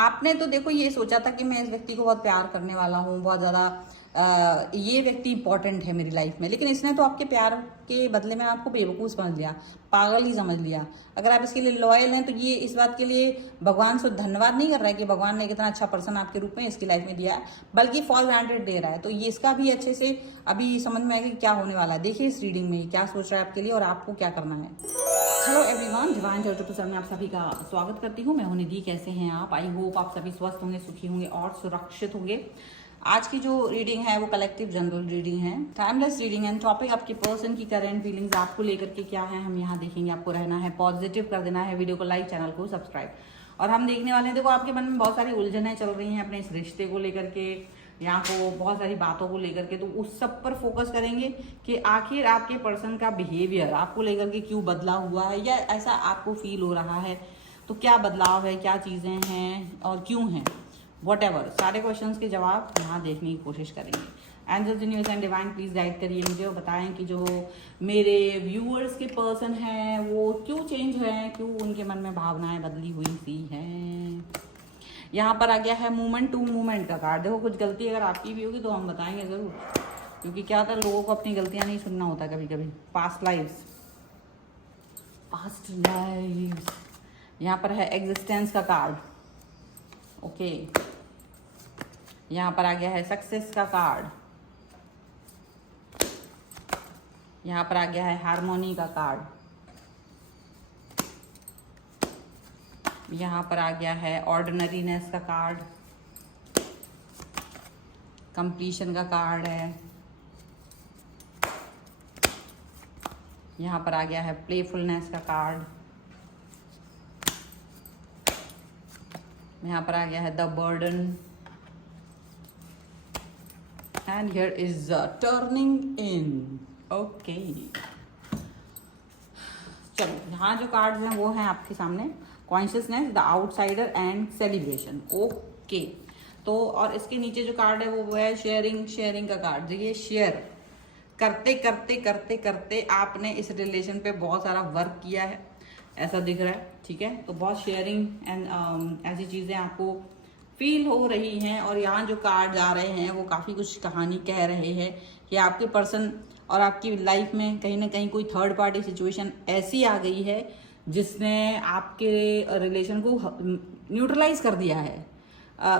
आपने तो देखो ये सोचा था कि मैं इस व्यक्ति को बहुत प्यार करने वाला हूँ, बहुत ज़्यादा ये व्यक्ति इंपॉर्टेंट है मेरी लाइफ में, लेकिन इसने तो आपके प्यार के बदले में आपको बेवकूफ़ समझ लिया, पागल ही समझ लिया। अगर आप इसके लिए लॉयल हैं तो ये इस बात के लिए भगवान से धन्यवाद नहीं कर रहा है कि भगवान ने कितना अच्छा पर्सन आपके रूप में इसकी लाइफ में दिया है, बल्कि फॉर ग्रांटेड दे रहा है। तो ये इसका भी अच्छे से अभी समझ में आएगा कि क्या होने वाला है। देखिए इस रीडिंग में क्या सोच रहा है आपके लिए और आपको क्या करना है। हेलो एवरीवन, डिवाइन चैरिटेबल में आप सभी का स्वागत करती हूँ। मैं हूं निधि। कैसे हैं आप? आई होप आप सभी स्वस्थ होंगे, सुखी होंगे और सुरक्षित होंगे। आज की जो रीडिंग है वो कलेक्टिव जनरल रीडिंग है, टाइमलेस रीडिंग है। टॉपिक आपके पर्सन की करंट फीलिंग्स आपको लेकर के क्या है हम यहाँ देखेंगे। आपको रहना है पॉजिटिव, कर देना है वीडियो को लाइक, चैनल को सब्सक्राइब। और हम देखने वाले हैं, देखो आपके मन में बहुत सारी उलझनें चल रही हैं अपने इस रिश्ते को लेकर के, यहाँ को बहुत सारी बातों को लेकर के, तो उस सब पर फोकस करेंगे कि आखिर आपके पर्सन का बिहेवियर आपको लेकर के क्यों बदला हुआ है, या ऐसा आपको फील हो रहा है तो क्या बदलाव है, क्या चीज़ें हैं और क्यों हैं, वॉटेवर सारे क्वेश्चंस के जवाब यहाँ देखने की कोशिश करेंगे। Angels, universe and divine please guide करिए मुझे और बताएं कि जो मेरे व्यूअर्स के पर्सन हैं वो क्यों चेंज हैं, क्यों उनके मन में भावनाएं बदली हुई सी हैं। यहाँ पर आ गया है मूवमेंट टू मूवमेंट का कार्ड। देखो कुछ गलती अगर आपकी भी होगी तो हम बताएंगे ज़रूर, क्योंकि क्या होता है लोगों को अपनी गलतियाँ नहीं सुनना होता कभी कभी। Past lives, past lives. यहाँ पर है एग्जिस्टेंस का कार्ड। ओके, यहाँ पर आ गया है सक्सेस का कार्ड। यहाँ पर आ गया है हार्मोनी का कार्ड। यहाँ पर आ गया है ऑर्डिनरीनेस का कार्ड। कंप्लीशन का कार्ड है। यहाँ पर आ गया है प्लेफुलनेस का कार्ड। यहाँ पर आ गया है the burden and here is turning in. Okay, चलो यहाँ जो कार्ड्स हैं वो हैं आपके सामने, consciousness, the outsider and celebration. Okay, तो और इसके नीचे जो कार्ड है वो है शेयरिंग, शेयरिंग का कार्ड। देखिए शेयर करते करते करते करते आपने इस रिलेशन पे बहुत सारा वर्क किया है, ऐसा दिख रहा है। ठीक है, तो बहुत शेयरिंग एंड ऐसी चीज़ें आपको फील हो रही हैं। और यहाँ जो कार्ड आ रहे हैं वो काफ़ी कुछ कहानी कह रहे हैं कि आपके पर्सन और आपकी लाइफ में कहीं ना कहीं कोई थर्ड पार्टी सिचुएशन ऐसी आ गई है जिसने आपके रिलेशन को न्यूट्रलाइज कर दिया है।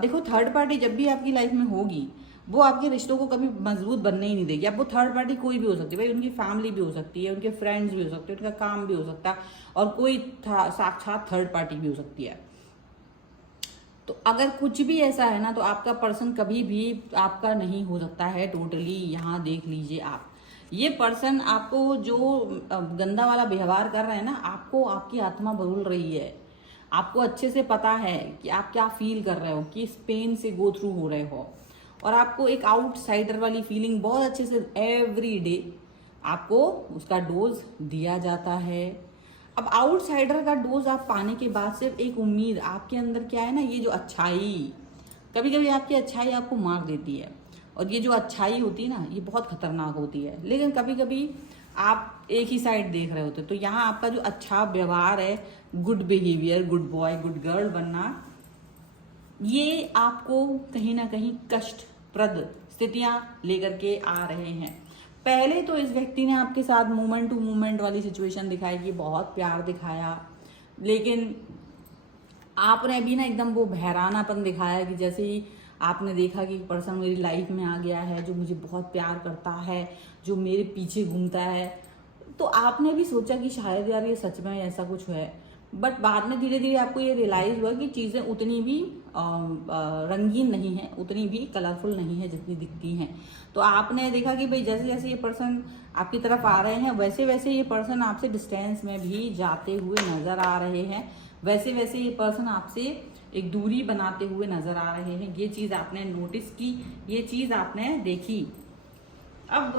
देखो थर्ड पार्टी जब भी आपकी लाइफ में होगी वो आपके रिश्तों को कभी मजबूत बनने ही नहीं देगी। अब वो थर्ड पार्टी कोई भी हो सकती है भाई, उनकी फैमिली भी हो सकती है, उनके फ्रेंड्स भी हो सकते हैं, उनका काम भी हो सकता है, और कोई साक्षात थर्ड पार्टी भी हो सकती है। तो अगर कुछ भी ऐसा है ना तो आपका पर्सन कभी भी आपका नहीं हो सकता है टोटली। यहाँ देख लीजिए आप, ये पर्सन आपको जो गंदा वाला व्यवहार कर रहे हैं ना, आपको आपकी आत्मा बरुल रही है। आपको अच्छे से पता है कि आप क्या फील कर रहे हो, किस पेन से गो थ्रू हो रहे हो, और आपको एक आउटसाइडर वाली फीलिंग बहुत अच्छे से एवरी डे आपको उसका डोज दिया जाता है। अब आउटसाइडर का डोज आप पाने के बाद सिर्फ एक उम्मीद आपके अंदर क्या है ना, ये जो अच्छाई, कभी कभी आपकी अच्छाई आपको मार देती है, और ये जो अच्छाई होती है ना ये बहुत खतरनाक होती है। लेकिन कभी कभी आप एक ही साइड देख रहे होते, तो यहाँ आपका जो अच्छा व्यवहार है, good behaviour, good boy good girl बनना, ये आपको कहीं ना कहीं कष्टप्रद स्थितियां लेकर के आ रहे हैं। पहले तो इस व्यक्ति ने आपके साथ मोमेंट टू मोमेंट वाली सिचुएशन दिखाई कि बहुत प्यार दिखाया, लेकिन आपने भी ना एकदम वो बहरानापन दिखाया कि जैसे ही आपने देखा कि पर्सन मेरी लाइफ में आ गया है जो मुझे बहुत प्यार करता है, जो मेरे पीछे घूमता है, तो आपने भी सोचा कि शायद यार ये सच में ऐसा कुछ है। बट बाद में धीरे धीरे आपको ये रियलाइज हुआ कि चीज़ें उतनी भी रंगीन नहीं है, उतनी भी कलरफुल नहीं है जितनी दिखती हैं। तो आपने देखा कि भाई जैसे जैसे ये पर्सन आपकी तरफ आ रहे हैं वैसे वैसे ये पर्सन आपसे डिस्टेंस में भी जाते हुए नजर आ रहे हैं, वैसे वैसे ये पर्सन आपसे एक दूरी बनाते हुए नजर आ रहे हैं। ये चीज़ आपने नोटिस की, ये चीज़ आपने देखी। अब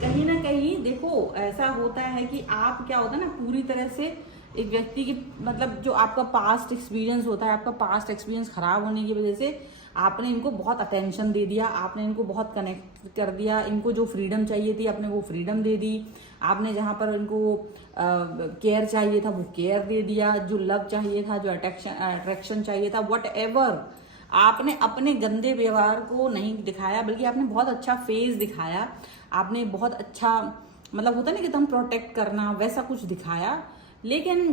कहीं ना कहीं देखो ऐसा होता है कि आप क्या होता है ना, पूरी तरह से एक व्यक्ति की मतलब जो आपका पास्ट एक्सपीरियंस होता है, आपका पास्ट एक्सपीरियंस खराब होने की वजह से आपने इनको बहुत अटेंशन दे दिया, आपने इनको बहुत कनेक्ट कर दिया, इनको जो फ्रीडम चाहिए थी आपने वो फ्रीडम दे दी, आपने जहाँ पर इनको केयर चाहिए था वो केयर दे दिया, जो लव चाहिए था, जो अट्रैक्शन चाहिए था, वट एवर, आपने अपने गंदे व्यवहार को नहीं दिखाया, बल्कि आपने बहुत अच्छा फेस दिखाया, आपने बहुत अच्छा मतलब होता ना कि तुम प्रोटेक्ट करना, वैसा कुछ दिखाया। लेकिन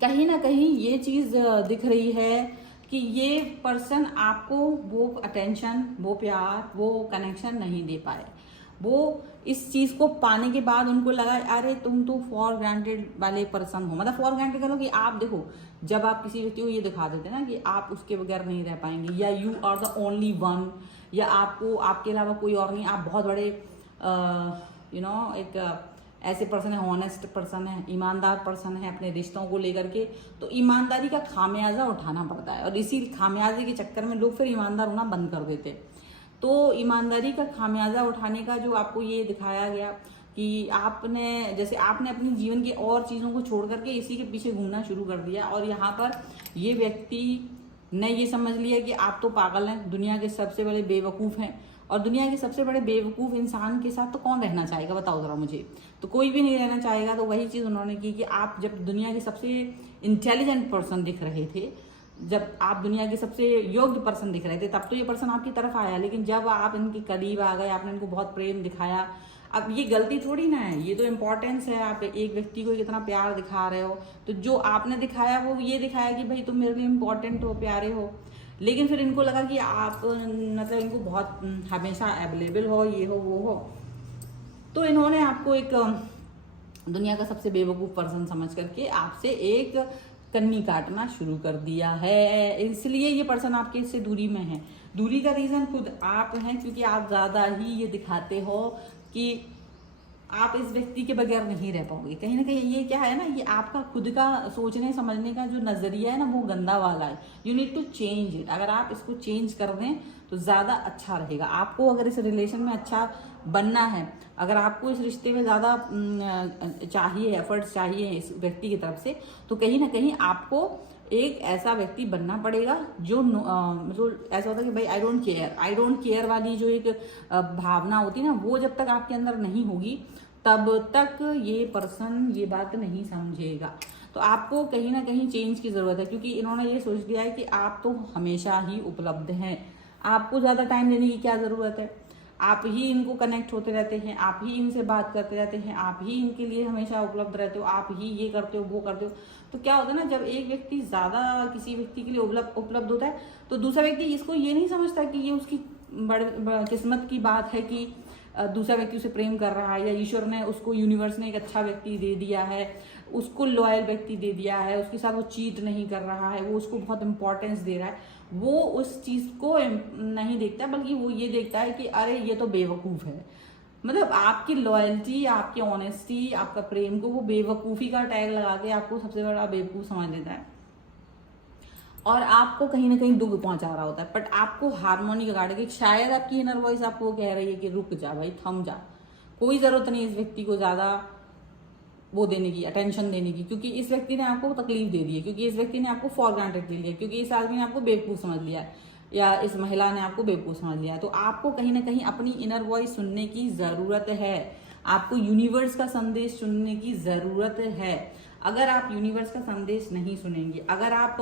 कहीं ना कहीं ये चीज दिख रही है कि ये पर्सन आपको वो अटेंशन, वो प्यार, वो कनेक्शन नहीं दे पाए। वो इस चीज को पाने के बाद उनको लगा अरे तुम तो फॉर ग्रांटेड वाले पर्सन हो, मतलब फॉर ग्रांटेड करो कि आप देखो, जब आप किसी व्यक्ति को ये दिखा देते ना कि आप उसके बगैर नहीं रह पाएंगे, या you are the only one, या आपको आपके अलावा कोई और नहीं, आप बहुत बड़े एक ऐसे पर्सन है, ऑनेस्ट पर्सन है, ईमानदार पर्सन है अपने रिश्तों को लेकर के, तो ईमानदारी का खामियाजा उठाना पड़ता है, और इसी खामियाजे के चक्कर में लोग फिर ईमानदार होना बंद कर देते। तो ईमानदारी का खामियाजा उठाने का जो आपको ये दिखाया गया कि आपने जैसे आपने अपनी जीवन की और चीज़ों को छोड़ करके इसी के पीछे घूमना शुरू कर दिया, और यहाँ पर ये व्यक्ति ने ये समझ लिया कि आप तो पागल हैं, दुनिया के सबसे बड़े बेवकूफ़ हैं, और दुनिया के सबसे बड़े बेवकूफ़ इंसान के साथ तो कौन रहना चाहेगा, बताओ जरा मुझे, तो कोई भी नहीं रहना चाहेगा। तो वही चीज़ उन्होंने की कि आप जब दुनिया के सबसे इंटेलिजेंट पर्सन दिख रहे थे, जब आप दुनिया के सबसे योग्य पर्सन दिख रहे थे, तब तो ये पर्सन आपकी तरफ आया, लेकिन जब आप इनके करीब आ गए, आपने इनको बहुत प्रेम दिखाया, अब ये गलती थोड़ी ना है, ये तो इम्पोर्टेंस है, आप एक व्यक्ति को कितना प्यार दिखा रहे हो, तो जो आपने दिखाया वो ये दिखाया कि भाई तुम मेरे लिए इम्पोर्टेंट हो, प्यारे हो। लेकिन फिर इनको लगा कि आप मतलब इनको बहुत हमेशा अवेलेबल हो, ये हो वो हो, तो इन्होंने आपको एक दुनिया का सबसे बेवकूफ़ पर्सन समझ करके आपसे एक कन्नी काटना शुरू कर दिया है। इसलिए ये पर्सन आपके इससे दूरी में है। दूरी का रीज़न खुद आप हैं, क्योंकि आप ज़्यादा ही ये दिखाते हो कि आप इस व्यक्ति के बगैर नहीं रह पाओगे। कहीं ना कहीं ये क्या है ना, ये आपका खुद का सोचने समझने का जो नजरिया है ना, वो गंदा वाला है। You need to change it. अगर आप इसको चेंज कर दें तो ज़्यादा अच्छा रहेगा। आपको अगर इस रिलेशन में अच्छा बनना है, अगर आपको इस रिश्ते में ज़्यादा चाहिए, एफर्ट्स चाहिए इस व्यक्ति की तरफ से, तो कहीं ना कहीं आपको एक ऐसा व्यक्ति बनना पड़ेगा जो मतलब ऐसा होता है कि भाई आई डोंट केयर वाली जो एक भावना होती है ना, वो जब तक आपके अंदर नहीं होगी तब तक ये पर्सन ये बात नहीं समझेगा। तो आपको कहीं ना कहीं चेंज की ज़रूरत है, क्योंकि इन्होंने ये सोच लिया है कि आप तो हमेशा ही उपलब्ध हैं, आपको ज़्यादा टाइम देने की क्या ज़रूरत है, आप ही इनको कनेक्ट होते रहते हैं, आप ही इनसे बात करते रहते हैं, आप ही इनके लिए हमेशा उपलब्ध रहते हो, आप ही ये करते हो वो करते हो। तो क्या होता है ना, जब एक व्यक्ति ज़्यादा किसी व्यक्ति के लिए उपलब्ध होता है, तो दूसरा व्यक्ति इसको ये नहीं समझता कि ये उसकी बड़े किस्मत की बात है कि दूसरा व्यक्ति उसे प्रेम कर रहा है, या ईश्वर ने उसको, यूनिवर्स ने एक अच्छा व्यक्ति दे दिया है, उसको लॉयल व्यक्ति दे दिया है, उसके साथ वो चीट नहीं कर रहा है, वो उसको बहुत इंपॉर्टेंस दे रहा है। वो उस चीज़ को नहीं देखता, बल्कि वो ये देखता है कि अरे ये तो बेवकूफ़ है। मतलब आपकी लॉयल्टी, आपकी ऑनेस्टी, आपका प्रेम को वो बेवकूफ़ी का टैग लगा के आपको सबसे बड़ा बेवकूफ़ समझ लेता है, और आपको कहीं ना कहीं दुख पहुंचा रहा होता है। बट आपको हारमोनी का कि शायद आपकी इनर वॉइस आपको कह रही है कि रुक जा भाई, थम जा, कोई ज़रूरत नहीं इस व्यक्ति को ज़्यादा वो देने की, अटेंशन देने की, क्योंकि इस व्यक्ति ने आपको तकलीफ दे दी है, क्योंकि इस व्यक्ति ने आपको फॉर ग्रांटेड ले लिया, क्योंकि इस आदमी ने आपको बेवकूफ़ समझ लिया है, या इस महिला ने आपको बेवकूफ़ समझ लिया है। तो आपको कहीं ना कहीं अपनी इनर वॉइस सुनने की ज़रूरत है, आपको यूनिवर्स का संदेश सुनने की ज़रूरत है। अगर आप यूनिवर्स का संदेश नहीं सुनेंगे, अगर आप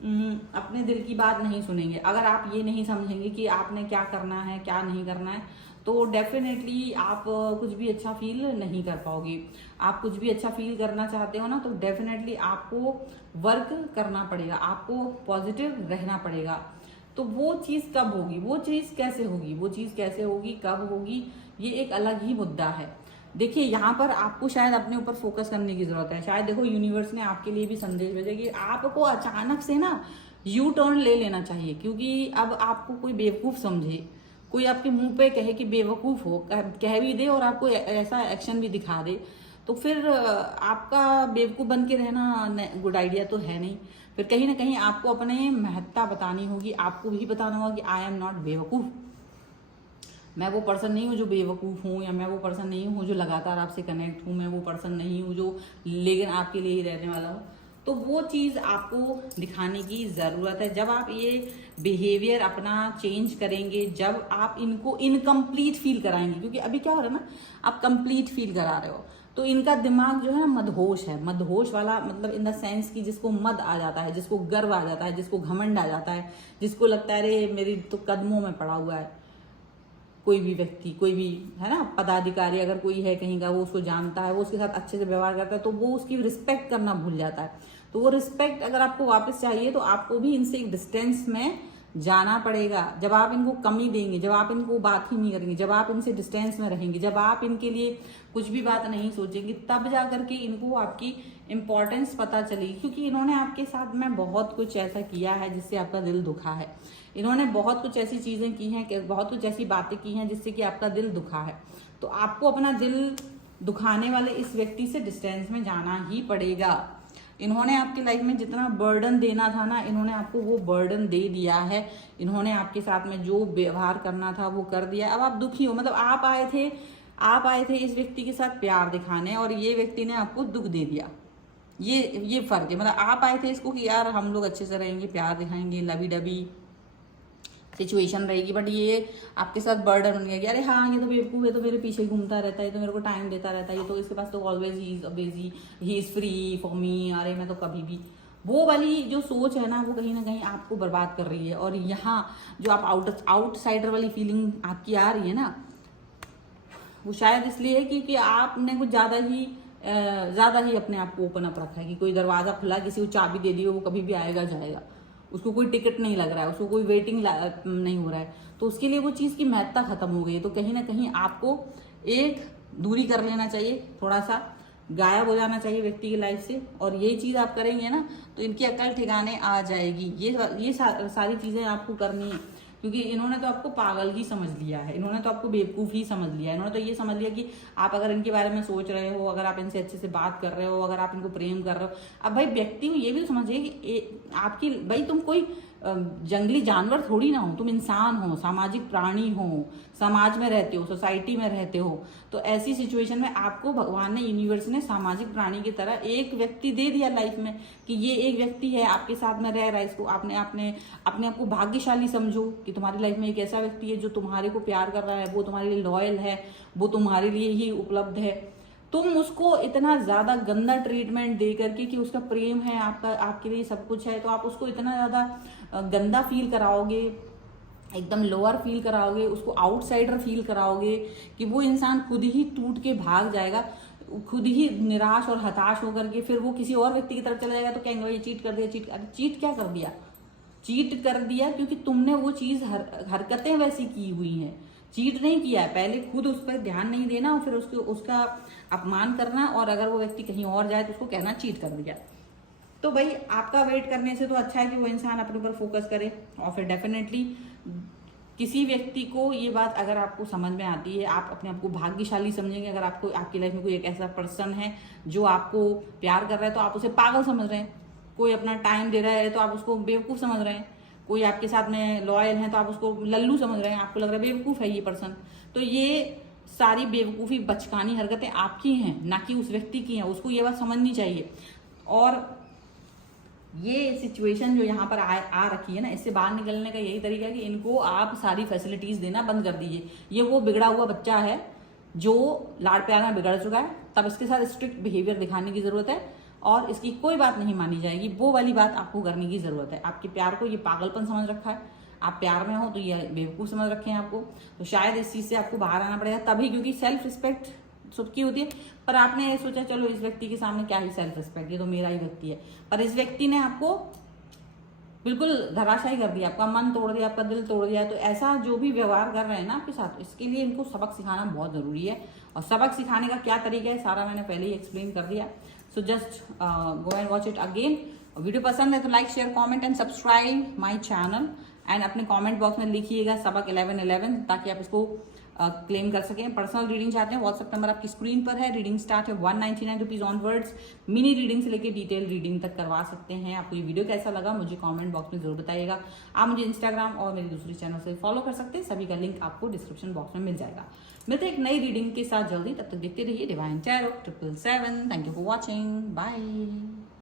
अपने दिल की बात नहीं सुनेंगे, अगर आप ये नहीं समझेंगे कि आपने क्या करना है क्या नहीं करना है, तो डेफिनेटली आप कुछ भी अच्छा फील नहीं कर पाओगे। आप कुछ भी अच्छा फील करना चाहते हो ना, तो डेफिनेटली आपको वर्क करना पड़ेगा, आपको पॉजिटिव रहना पड़ेगा। तो वो चीज़ कब होगी, वो चीज़ कैसे होगी, वो चीज़ कैसे होगी, कब होगी, ये एक अलग ही मुद्दा है। देखिए यहाँ पर आपको शायद अपने ऊपर फोकस करने की जरूरत है। शायद देखो यूनिवर्स ने आपके लिए भी संदेश भेजा कि आपको अचानक से ना यू टर्न ले लेना चाहिए, क्योंकि अब आपको कोई बेवकूफ़ समझे, कोई आपके मुंह पे कहे कि बेवकूफ़ हो, कह भी दे और आपको ऐसा एक्शन भी दिखा दे, तो फिर आपका बेवकूफ़ बन के रहना गुड आइडिया तो है नहीं। फिर कहीं ना कहीं आपको अपने महत्ता बतानी होगी, आपको भी बताना होगा कि आई एम नॉट बेवकूफ़, मैं वो पर्सन नहीं हूँ जो बेवकूफ़ हूँ, या मैं वो पर्सन नहीं हूँ जो लगातार आपसे कनेक्ट हूँ, मैं वो पर्सन नहीं हूँ जो लेकिन आपके लिए ही रहने वाला हूँ। तो वो चीज़ आपको दिखाने की ज़रूरत है। जब आप ये बिहेवियर अपना चेंज करेंगे, जब आप इनको इनकम्प्लीट फील कराएंगे, क्योंकि अभी क्या हो रहा है ना, आप कंप्लीट फील करा रहे हो, तो इनका दिमाग जो है ना मदहोश है। मदहोश वाला मतलब इन द सेंस कि जिसको मद आ जाता है, जिसको गर्व आ जाता है, जिसको घमंड आ जाता है, जिसको लगता है अरे मेरी तो कदमों में पड़ा हुआ है कोई भी व्यक्ति, कोई भी है ना पदाधिकारी अगर कोई है कहीं का, वो उसको जानता है, वो उसके साथ अच्छे से व्यवहार करता है, तो वो उसकी रिस्पेक्ट करना भूल जाता है। तो वो रिस्पेक्ट अगर आपको वापस चाहिए तो आपको भी इनसे एक डिस्टेंस में जाना पड़ेगा। जब आप इनको कमी देंगे, जब आप इनको बात ही नहीं करेंगे, जब आप इनसे डिस्टेंस में रहेंगे, जब आप इनके लिए कुछ भी बात नहीं सोचेंगे, तब जा करके इनको आपकी इंपॉर्टेंस पता चलेगी। क्योंकि इन्होंने आपके साथ में बहुत कुछ ऐसा किया है जिससे आपका दिल दुखा है। इन्होंने बहुत कुछ ऐसी चीजें की हैं, बहुत कुछ ऐसी बातें की हैं जिससे कि आपका दिल दुखा है। तो आपको अपना दिल दुखाने वाले इस व्यक्ति से डिस्टेंस में जाना ही पड़ेगा। इन्होंने आपकी लाइफ में जितना बर्डन देना था ना, इन्होंने आपको वो बर्डन दे दिया है। इन्होंने आपके साथ में जो व्यवहार करना था वो कर दिया। अब आप दुखी हो, मतलब आप आए थे इस व्यक्ति के साथ प्यार दिखाने, और ये व्यक्ति ने आपको दुख दे दिया। ये फर्क है। मतलब आप आए थे इसको कि यार हम लोग अच्छे से रहेंगे, प्यार दिखाएंगे, लवी डबी सिचुएशन रहेगी, बट ये आपके साथ बर्डन बन गया कि अरे हाँ ये तो बेवकूफ़ है, तो मेरे पीछे घूमता रहता है, तो मेरे को टाइम देता रहता है, ये तो इसके पास तो always he is busy, he is free for me, अरे मैं तो कभी भी। वो वाली जो सोच है ना, वो कहीं ना कहीं आपको बर्बाद कर रही है। और यहाँ जो आप आउटसाइडर वाली फीलिंग आपकी आ रही है ना, वो शायद इसलिए है क्योंकि आपने कुछ ज़्यादा ही अपने आप को ओपन अप रखा है कि कोई दरवाज़ा खुला, किसी को चाबी दे दी हो, वो कभी भी आएगा जाएगा, उसको कोई टिकट नहीं लग रहा है, उसको कोई वेटिंग नहीं हो रहा है, तो उसके लिए वो चीज़ की महत्ता खत्म हो गई है। तो कहीं ना कहीं आपको एक दूरी कर लेना चाहिए, थोड़ा सा गायब हो जाना चाहिए व्यक्ति की लाइफ से। और ये चीज़ आप करेंगे ना तो इनकी अकल ठिकाने आ जाएगी। ये सारी चीज़ें आपको करनी है, क्योंकि इन्होंने तो आपको पागल ही समझ लिया है, इन्होंने तो आपको बेवकूफ़ ही समझ लिया है। इन्होंने तो ये समझ लिया कि आप अगर इनके बारे में सोच रहे हो, अगर आप इनसे अच्छे से बात कर रहे हो, अगर आप इनको प्रेम कर रहे हो, अब भाई व्यक्ति को ये भी तो समझिए कि आपकी भाई तुम कोई जंगली जानवर थोड़ी ना हो, तुम इंसान हो, सामाजिक प्राणी हो, समाज में रहते हो, सोसाइटी में रहते हो। तो ऐसी सिचुएशन में आपको भगवान ने, यूनिवर्स ने सामाजिक प्राणी की तरह एक व्यक्ति दे दिया लाइफ में कि ये एक व्यक्ति है आपके साथ में रह रहा है। इसको आपने अपने आप को भाग्यशाली समझो कि तुम्हारी लाइफ में एक ऐसा व्यक्ति है जो तुम्हारे को प्यार कर रहा है, वो तुम्हारे लिए लॉयल है, वो तुम्हारे लिए ही उपलब्ध है। तुम उसको इतना ज्यादा गंदा ट्रीटमेंट दे करके कि उसका प्रेम है, आपके लिए सब कुछ है, तो आप उसको इतना ज्यादा गंदा फील कराओगे, एकदम लोअर फील कराओगे, उसको आउटसाइडर फील कराओगे कि वो इंसान खुद ही टूट के भाग जाएगा, खुद ही निराश और हताश होकर के फिर वो किसी और व्यक्ति की तरफ चला जाएगा। तो कहेंगे ये चीट कर दिया, चीट क्या कर दिया? चीट कर दिया क्योंकि तुमने वो चीज हरकतें वैसी की हुई हैं। चीट नहीं किया है, पहले खुद उस पर ध्यान नहीं देना और फिर उसका अपमान करना, और अगर वो व्यक्ति कहीं और जाए तो उसको कहना चीट कर दिया। तो भाई आपका वेट करने से तो अच्छा है कि वो इंसान अपने ऊपर फोकस करे। और फिर डेफिनेटली किसी व्यक्ति को ये बात अगर आपको समझ में आती है, आप अपने आप को भाग्यशाली समझेंगे। अगर आपको आपकी लाइफ में कोई एक ऐसा पर्सन है जो आपको प्यार कर रहा है तो आप उसे पागल समझ रहे हैं, कोई अपना टाइम दे रहा है तो आप उसको बेवकूफ़ समझ रहे हैं, कोई आपके साथ में लॉयल है तो आप उसको लल्लू समझ रहे हैं, आपको लग रहा है बेवकूफ़ है ये पर्सन। तो ये सारी बेवकूफ़ी बचकानी हरकतें आपकी हैं, ना कि उस व्यक्ति की हैं। उसको ये बात समझनी चाहिए। और ये सिचुएशन जो यहाँ पर आ रखी है ना, इससे बाहर निकलने का यही तरीका है कि इनको आप सारी फैसिलिटीज़ देना बंद कर दीजिए। ये वो बिगड़ा हुआ बच्चा है जो लाड़ प्यार में बिगड़ चुका है, तब इसके साथ स्ट्रिक्ट बिहेवियर दिखाने की ज़रूरत है और इसकी कोई बात नहीं मानी जाएगी। वो वाली बात आपको करने की ज़रूरत है। आपके प्यार को ये पागलपन समझ रखा है, आप प्यार में हो तो ये बेवकूफ़ समझ रखे हैं आपको। तो शायद इस चीज़ से आपको बाहर आना पड़ेगा तभी, क्योंकि सेल्फ रिस्पेक्ट सबकी होती है। पर आपने सोचा चलो इस व्यक्ति के सामने क्या ही सेल्फ रिस्पेक्ट, ये तो मेरा ही व्यक्ति है। पर इस व्यक्ति ने आपको बिल्कुल धराशायी कर दिया, आपका मन तोड़ दिया, आपका दिल तोड़ दिया। तो ऐसा जो भी व्यवहार कर रहे हैं ना आपके साथ, इसके लिए इनको सबक सिखाना बहुत ज़रूरी है। और सबक सिखाने का क्या तरीका है सारा मैंने पहले ही एक्सप्लेन कर दिया। So just go and watch it again. Video पसंद है तो like share comment and subscribe my channel. And अपने कमेंट बॉक्स में लिखिएगा सबक 1111 ताकि आप इसको क्लेम कर सकें। पर्सनल रीडिंग चाहते हैं, व्हाट्सएप नंबर आपकी स्क्रीन पर है। रीडिंग स्टार्ट है 199 रुपीज ऑनवर्ड्स। मिनी रीडिंग से लेकर डिटेल रीडिंग तक करवा सकते हैं। आपको ये वीडियो कैसा लगा मुझे कमेंट बॉक्स में जरूर बताइएगा। आप मुझे इंस्टाग्राम और मेरे दूसरे चैनल से फॉलो कर सकते हैं, सभी का लिंक आपको डिस्क्रिप्शन बॉक्स में मिल जाएगा। मिलते हैं एक नई रीडिंग के साथ जल्दी, तब तक देखते रहिए divine tarot 777। Thank you for watching, bye.